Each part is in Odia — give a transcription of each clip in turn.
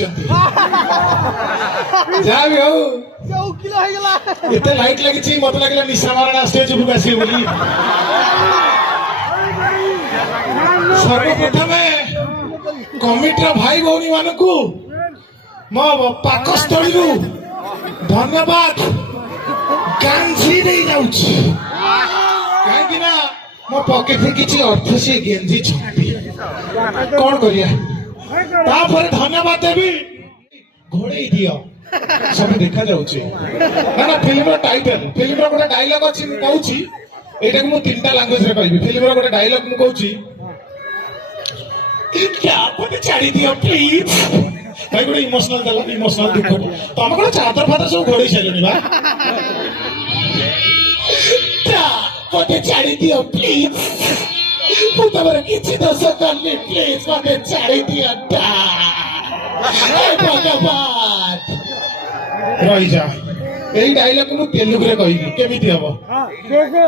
देखिचंती जा भी हो एते लाइट लगी मत लगे निशा मारणा स्टेज उपरକୁ ଆସିବେ ବୋଲି सर्वप्रथम कमिटर भाई भौणी मानकू मो पाकस्थली धन्यवाद गांधी नहीं जाऊची कहीं ना मो पकेट किसी अर्थ से गेंजी छंपी कौन करिया तापर धन्यवाद देवी घोड़े दियो सब देखा जाउची ना फिल्म टाइटल फिल्म गोटे डायलॉग अछि कहूची एटा मु तीनटा लैंग्वेज रे कहबी फिल्म गोटे डायलॉग मु कहूची क्या कोते छाड़ी दियो प्लीज भाई गोटे इमोशनल दला इमोशनल दुख तुम को चादर फादर सब घोड़े छालनी बा क्या कोते छाड़ी दियो प्लीज मु तमर किछि दोष करनी प्लीज कोते छाड़ी दियो ता हे भगवान रही जा এই ডায়লগ মু তেলুগু রে কইবি কেমিতি হবো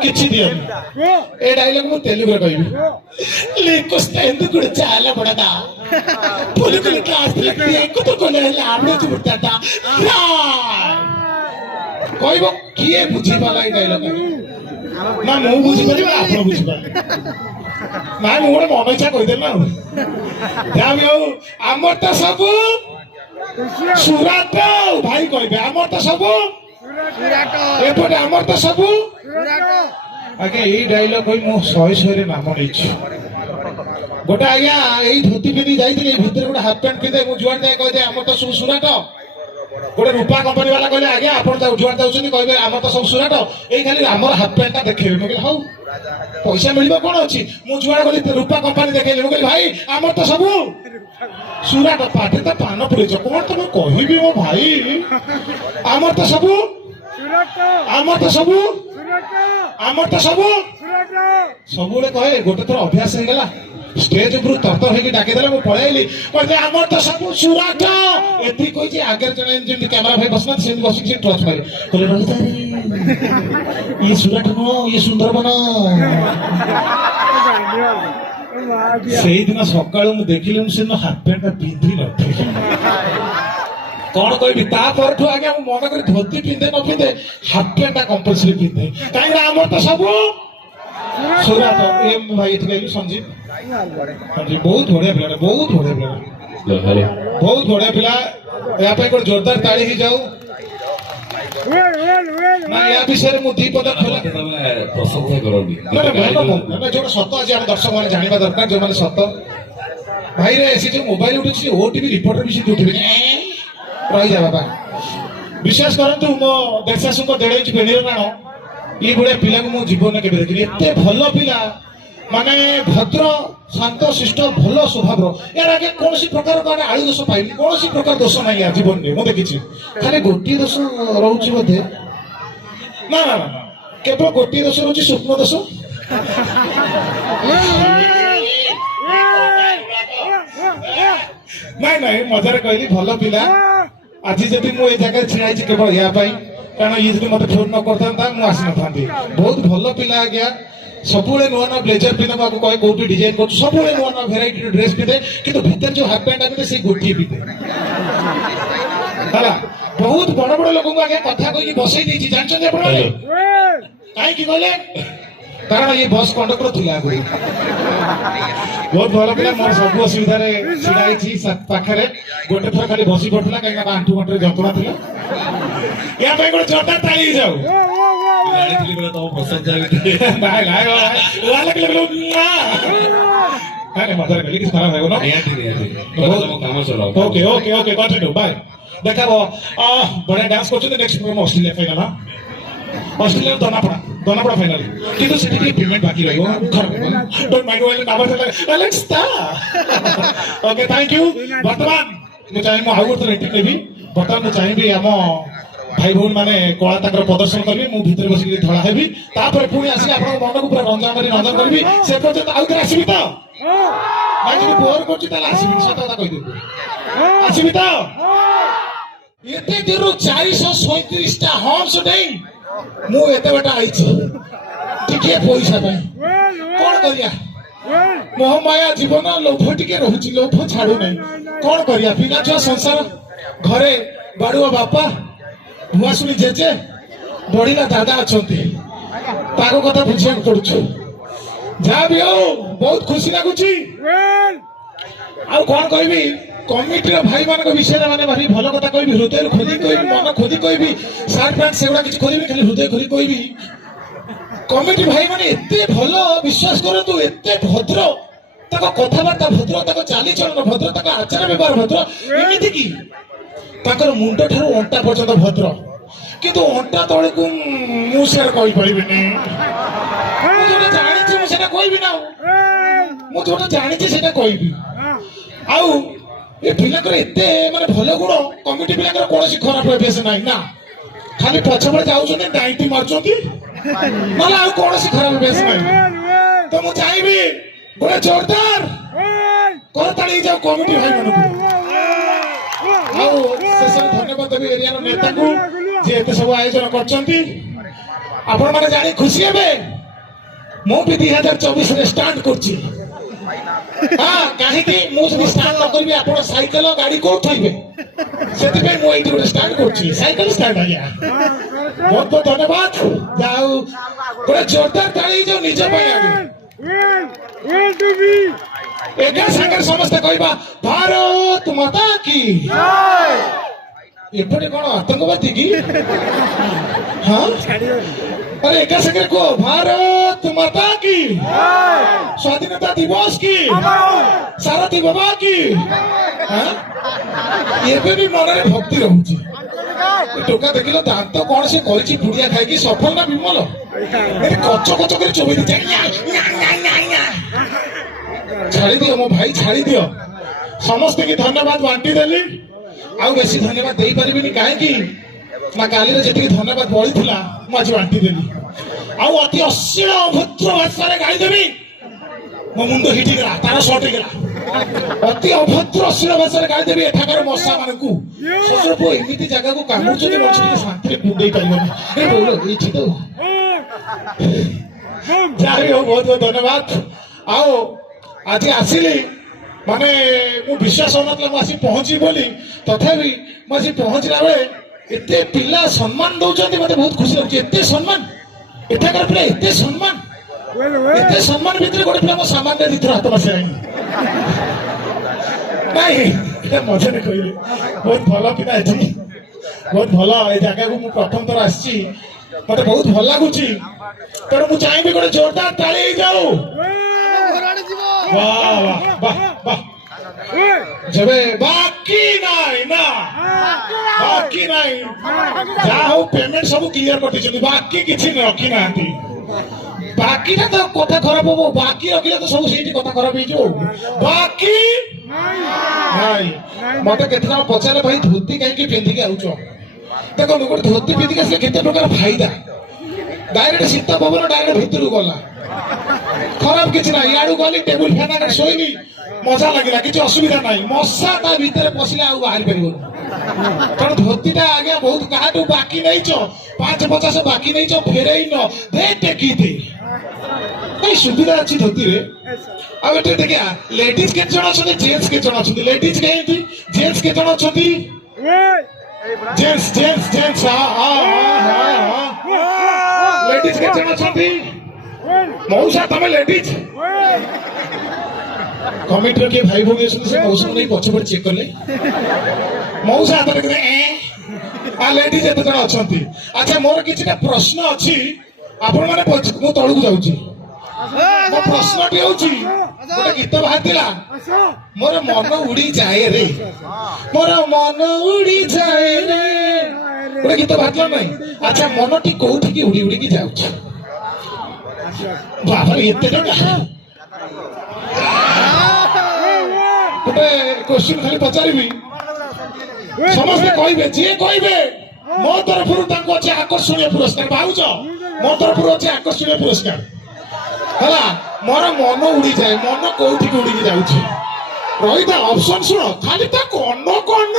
কিছু দিয়নি এই ডায়লগ মু তেলুগু রে কইবি লেকুস্তা ఎందుకు చాలా బడదా పులుకులు క్లాస్ కి ఎక్కుతూ కొనేలా ఆమె చూడతా কইবো কিয়ে বুঝি পালা এই ডায়লগ না মু বুঝি পারি না আপন বুঝি পারি না মু ওরে মন ইচ্ছা কই দেলা যাবি হও আমার তো সব সুরাট ভাই কইবে আমার তো সব एपटे आमर तो सब आगे यही डायलॉग कोई मो शहे शहे नाम नहीं गोटे आज्ञा यही धोती पिंधि जाइए भितर गोटे हाफ पैंट पिंधे मुझे जुआड़ जाए कहते आमर तो सब सुराट गोटे रूपा कंपनी वाला कहले आज्ञा आप जुआड़ जाऊँ कहे आम तो सब सुराट यही खाली आमर हाफ पैंटा देखे मुझे हाँ पैसा मिल कौन अच्छी मुझे जुआड़ गली रूपा कंपनी देखे मुझे भाई आमर तो सब सुराट पाटे तो पान पुरेच कौन तुम कहबी मो भाई आमर तो सब आमर तो सब आमर तो सब सब कहे गोटे थर अभ्यास हो गला स्टेज ऊपर तरतर होगी डाकिदेले मु पळेइली कहते आमर तो सब सुराट एति कहि आगे जने जेंति कैमरा भाई बसना से बसिक से टच मारे कहले रही ये सुराट नो ये सुंदरबन से दिन सकाळ मु देखिले से हाफ पैंट पिंधि न कौन कहबी तापर ठु आगे मन कर धोती पिंधे न पिंधे हाफ पैंट कंपलसरी पिंधे कहीं आमर तो सब सुराट एम भाई इतने संजीव संजीव बहुत बढ़िया पिला बहुत बढ़िया पिला बहुत बढ़िया पिला या पे कोई जोरदार ताली ही जाऊ ना या विषय मु दी पद खोला प्रशंसा करबी ना जो सत आज हम दर्शक माने जानिबा दरकार जो माने सत भाई रे ऐसी जो मोबाइल उठुछि ओटीवी रिपोर्टर भी से उठिबे रही जा बाबा विश्वास करंतु मो देशासु को देड़े छि बेणी राणो ई गुडे पिला को मु जीवन के देखि एते भलो पिला माने भद्र शांत शिष्ट भलो स्वभाव यार आगे कौन सी प्रकार का आयु दोष पाइबी कौन सी प्रकार दोष नहीं जीवन में मु देखि खाली गोटी दोष रहउछि बोधे ना ना ना केवल गोटी दोष रहउछि स्वप्न दोष नहीं नहीं मजार कहली भलो पिला आज जदि मु ए जगह छिड़ाई केवल या कारण ये जो मत फोन न करता मुझे आसी ना बहुत भल पिला आज्ञा सब नुआ नुआ ब्लेजर पिंधे कहे कौटी डिजाइन कर सब नुआ नुआ भेराइटी ड्रेस पिंधे कि भीतर जो हाफ पैंट आते से गोटे पिंधे है बहुत बड़ बड़ लोक आगे कथा कही बसई देती जानते कहीं कहले कारण ये बस कंडक्टर थिला बहुत भल पिला मोर सब असुविधा छिड़ाई पाखे गोटे थर खाली बसी पड़ता कहीं आंठू गंठे जंत्रणा थी या गोटे जोरदार ताली जाऊ मजा लगे किसी खराब है okay okay okay continue bye देखा बढ़िया डांस कर नेक्स्ट प्रोग्राम ऑस्ट्रेलिया फाइनल हाँ ऑस्ट्रेलिया दोनापड़ा फाइनल किंतु से पेमेंट बाकी रही don't mind let's start okay thank you वर्तमान मुझे चाहिए आउ गोटे रेटिंग नेबी बर्तमान मुझे चाहिए आम भाई भौणी मैंने कला तक प्रदर्शन करी मु भितर बस धड़ा हेबी तापर पुणी आसी आप मन को पूरा रंजन करी से पर्यंत आउ थे आसबि तो ना जी बोर कर आसबि सत कथा कही आसबि तो एते दिन 437 टा हॉर्स डेई मु एते बेटा आइछि टिके पैसा पे कोन करिया ମୋହମାୟା ଜୀବନ ଲୋଭ ଟିକେ ରହୁଛି, ଲୋଭ ଛାଡୁନାହିଁ। କଣ କରିବା, ପିଲା ଛୁଆ ସଂସାର, ଘରେ ବାଡୁଆ ବାପା, ଭୁଆଶୁଣୀ ଜେଜେ, ବଢିଲା ଦାଦା ଅଛନ୍ତି, ତାଙ୍କ କଥା ବୁଝିବାକୁ ପଡୁଛୁ। ଯାହା ବି ହଉ ବହୁତ ଖୁସି ଲାଗୁଛି। ଆଉ କଣ କହିବି, କମିଟିର ଭାଇ ମାନଙ୍କ ବିଷୟରେ ମାନେ ଭାରି ଭଲ କଥା କହିବି, ହୃଦୟରୁ ଖୋଜି କହିବି, ମନ ଖୋଜି କହିବି, ସାର୍ଟ ପ୍ୟାଣ୍ଟ ସେଗୁଡା କିଛି କହିବି, ଖାଲି ହୃଦୟ ଖୋଜି କହିବି। କମିଟି ଭାଇ ମାନେ ଏତେ ଭଲ, ବିଶ୍ୱାସ କରନ୍ତୁ, ଏତେ ଭଦ୍ର, ତାଙ୍କ କଥାବାର୍ତ୍ତା ଭଦ୍ର, ତାଙ୍କ ଚାଲିଚଳନ ଭଦ୍ର, ତାଙ୍କ ଆଚାର ବ୍ୟବହାର ଭଦ୍ର, ଏମିତି କି ତାଙ୍କର ମୁଣ୍ଡ ଠାରୁ ଅଣ୍ଟା ପର୍ଯ୍ୟନ୍ତ ଭଦ୍ର। କିନ୍ତୁ ଅଣ୍ଟା ତଳକୁ ମୁଁ ସେଟା କହିପାରିବିନି। ମୁଁ ଯୋଉଟା ଜାଣିଛି ମୁଁ ସେଟା କହିବି ନା, ମୁଁ ଯୋଉଟା ଜାଣିଛି ସେଟା କହିବି। ଆଉ ଏ ପିଲାଙ୍କର ଏତେ ମାନେ ଭଲ ଗୁଣ, କମିଟି ପିଲାଙ୍କର କୌଣସି ଖରାପ ଅଭ୍ୟାସ ନାହିଁ ନା, ଖାଲି ପଛପଟେ ଯାଉଛନ୍ତି, ଡାଇଟି ମାରୁଛନ୍ତି, ନହେଲେ ଆଉ କୌଣସି ଖରାପ ଅଭ୍ୟାସ ନାହିଁ। ତ ମୁଁ ଚାହିଁବି ଗୋଟେ ଜୋରଦାର କରତାଳି ଯାଉ କମିଟି ଭାଇ ମାନଙ୍କୁ। ଆଉ ଶେଷରେ ଧନ୍ୟବାଦ ଦେବି ଏରିଆର ନେତାଙ୍କୁ, ଯିଏ ଏତେ ସବୁ ଆୟୋଜନ କରିଛନ୍ତି। ଆପଣ ମାନେ ଜାଣି ଖୁସି ହେବେ, ମୁଁ ବି 2024ରେ ଷ୍ଟାର୍ଟ କରୁଛି। ହଁ, କାହିଁକି ମୁଁ ଯଦି ଷ୍ଟାର୍ଟ ନ କରିବି, ଆପଣ ସାଇକେଲ ଗାଡି କୋଉଠି ଥୋଇବେ? ସେଥିପାଇଁ ମୁଁ ଏଇଠି ଗୋଟେ ଷ୍ଟାର୍ଟ କରୁଛି, ସାଇକେଲ ଷ୍ଟାର୍ଟ। ଆଜ୍ଞା ବହୁତ ବହୁତ ଧନ୍ୟବାଦ। ଯାହା ହଉ ଗୋଟେ ଜୋରଦାର ତାଳି ଯୋଉ ନିଜ ପାଇଁ ଆଗେ ଏକା ସାଙ୍ଗରେ ସମସ୍ତେ କହିବା ଭାରତ ମାତା କି। ଏପଟେ କଣ ଆତଙ୍କବାଦୀ କି? ହଁ, अरे एका सागर को भारत माता की, स्वाधीनता दिवस की, सारथी बाबा की। ଏବେ ବି ମନରେ ଭକ୍ତି ରହୁଛି। ଟୋକା ଦେଖିଲ ଦାନ୍ତ କଣ ସେ କରିଛି, ପୁଡିଆ ଖାଇକି ସଫଳ ନା ବିମଲ? କଚ କଚ କରି ଚୋବେଇ ଦେଇଛି। ଛାଡ଼ିଦିଅ ମୋ ଭାଇ, ଛାଡ଼ିଦିଅ। ସମସ୍ତଙ୍କୁ ଧନ୍ୟବାଦ ବାଣ୍ଟି ଦେଲି, ଆଉ ବେଶୀ ଧନ୍ୟବାଦ ଦେଇପାରିବିନି। କାହିଁକି ନା କାଲିର ଯେତିକି ଧନ୍ୟବାଦ ବଳିଥିଲା ମୁଁ ଆଜି ବାଣ୍ଟି ଦେଲି। ଆଉ ଅତି ଅଶ୍ଳୀଳ ଅଭଦ୍ର ଭାଷାରେ ଗାଳିଦେବି, ମୋ ମୁଣ୍ଡ ହିଟିଗଲା, ତାର ସଟ ହେଇଗଲା। ଅତି ଅଭଦ୍ର ଅଶ୍ଳୀଳ ଭାଷାରେ ଗାଳିଦେବି ଏଠାକାର ମଶା ମାନଙ୍କୁ। ଶ୍ୱଶୁର ପୁଅ ଏମିତି ଜାଗାକୁ କାମୁଡୁଛନ୍ତି, ମଣିଷ ଟିକେ ଶାନ୍ତିରେ କୁଣ୍ଡେଇ ପାରିବନି। ଏଇଠି ତ ଯାହା ବି ହଉ ବହୁତ ବହୁତ ଧନ୍ୟବାଦ। ଆଉ ଆଜି ଆସିଲି ମାନେ ମୁଁ ବିଶ୍ୱାସ ହଉନଥିଲା ମୁଁ ଆସି ପହଞ୍ଚିବି ବୋଲି, ତଥାପି ମୁଁ ଆସି ପହଞ୍ଚିଲା ବେଳେ ଏତେ ପିଲା ସମ୍ମାନ ଦଉଛନ୍ତି, ମତେ ବହୁତ ଖୁସି ଲାଗୁଛି। ଏତେ ସମ୍ମାନ, ଏଠାକାର ପିଲା ଏତେ ସମ୍ମାନ, ଏତେ ସମ୍ମାନ ଭିତରେ ଗୋଟେ ପିଲା ମୋ ସାମାନ୍ୟ ଦିଥର ହାତ ବସାଇନି। ନାଇଁ ଏଟା ମଜାରେ କହିଲି, ବହୁତ ଭଲ ପିଲା ଏଠି, ବହୁତ ଭଲ। ଏ ଜାଗାକୁ ମୁଁ ପ୍ରଥମ ଥର ଆସିଛି, ମତେ ବହୁତ ଭଲ ଲାଗୁଛି। ତେଣୁ ମୁଁ ଚାହିଁବି ଗୋଟେ ଜୋରଦାର ତାଳି ହେଇଯାଉ। ଯେବେ ବାକି ନାହିଁ ନା, ବାକି ନାହିଁ, ଯାହା ହଉ ପେମେଣ୍ଟ ସବୁ କ୍ଲିୟର କରିଦେଇଛନ୍ତି, ବାକି କିଛି ରଖିନାହାନ୍ତି। ବାକିଟା ତ କଥା ଖରାପ ହବ, ବାକି ରଖିଲେ ତ ସବୁ ସେଇଠି କଥା ଖରାପ ହେଇଯିବ। ବାକି ନାଇଁ। ମତେ କେତେ ଜଣ ପଚାରେ, ଭାଇ ଧୋତି କାହିଁକି ପିନ୍ଧିକି ଆଉଛ? ଦେଖନ୍ତୁ, ଗୋଟେ ଧୋତି ପିନ୍ଧିକି ଆସିଲେ କେତେ ପ୍ରକାର ଫାଇଦା। ଡାଇରେକ୍ଟ ଶୀତ ପବନ ଡାଇରେକ୍ଟ ଭିତରକୁ ଗଲା, ଖରାପ କିଛି ନାହିଁ। ଇଆଡୁ ଗଲି, ଟେବୁଲ ଫ୍ୟାନ ଆଗରେ ଶୋଇଲି, ମଜା ଲାଗିଲା, କିଛି ଅସୁବିଧା ନାହିଁ। ମଶା ତା ଭିତରେ ପଶିଲେ ଆଉ ବାହାରି ପାରିବନି। ତେଣୁ ଧୋତିଟା ଆଜ୍ଞା ବହୁତ କାହାଠୁ ବାକି ନେଇଛ, 5-50 ବାକି ନେଇଛ, ଫେରେଇନ, ଦେ ଟେକି ଦେ। ଏଇ ସୁବିଧା ଅଛି ଧୋତିରେ। ଆଉ ଏଠି ଦେଖିଆ, ଲେଡିଜ କେତେ ଜଣ ଅଛନ୍ତି, ଜେଣ୍ଟସ କେତେ ଜଣ ଅଛନ୍ତି? ଲେଡିଜ କେମିତି, ଜେଣ୍ଟସ କେତେ ଜଣ ଅଛନ୍ତି? ଜେଣ୍ଟସ ଜେଣ୍ଟସ ଜେଣ୍ଟସ ଲେଡିଜ କେତେ ଜଣ ଅଛନ୍ତି? ମଉସା ତମେ ଲେଡିଜ? କମିଟିର କିଏ ଭାଇ ଭଉଣୀ ଅଛନ୍ତି, ସେ ମଉସାକୁ ନେଇ ପଛପଟେ ଚେକ୍ କଲେ। ମଉସା ହାତରେ ଲେଡିଜ ଏତେ ଜଣ ଅଛନ୍ତି। ଆଚ୍ଛା, ମୋର କିଛିଟା ପ୍ରଶ୍ନ ଅଛି, ଆପଣ ମାନେ ମୁଁ ତଳକୁ ଯାଉଛି। ମୋ ପ୍ରଶ୍ନଟି ହଉଛି, ଗୋଟେ ଗୀତ ବାହାରିଥିଲା, ମୋର ମନ ଉଡିଯାଏ ରେ, ମୋର ମନ ଉଡିଯାଏ ରେ, ଗୋଟେ ଗୀତ ବାହାରିଥିଲା ନାଇଁ? ଆଚ୍ଛା, ମନଟି କୋଉଠିକି ଉଡି ଉଡିକି ଯାଉଛି? ବାବା ଏତେ ଟଙ୍କା। ଗୋଟେ କୋଶ୍ଚିନ୍ ଖାଲି ପଚାରିବି, ସମସ୍ତେ କହିବେ, ଯିଏ କହିବେ ମୋ ତରଫରୁ ତାଙ୍କୁ ଅଛି ଆକର୍ଷଣୀୟ ପୁରସ୍କାର। ଭାବୁଛ ମୋ ତରଫରୁ ଅଛି ଆକର୍ଷଣୀୟ ପୁରସ୍କାର ହେଲା? ମୋର ମନ ଉଡିଯାଏ, ମନ କୋଉଠିକି ଉଡିକି ଯାଉଛି? ରହିଥା ଅପସନ ଶୁଣ, ଖାଲି ତା କନ କନ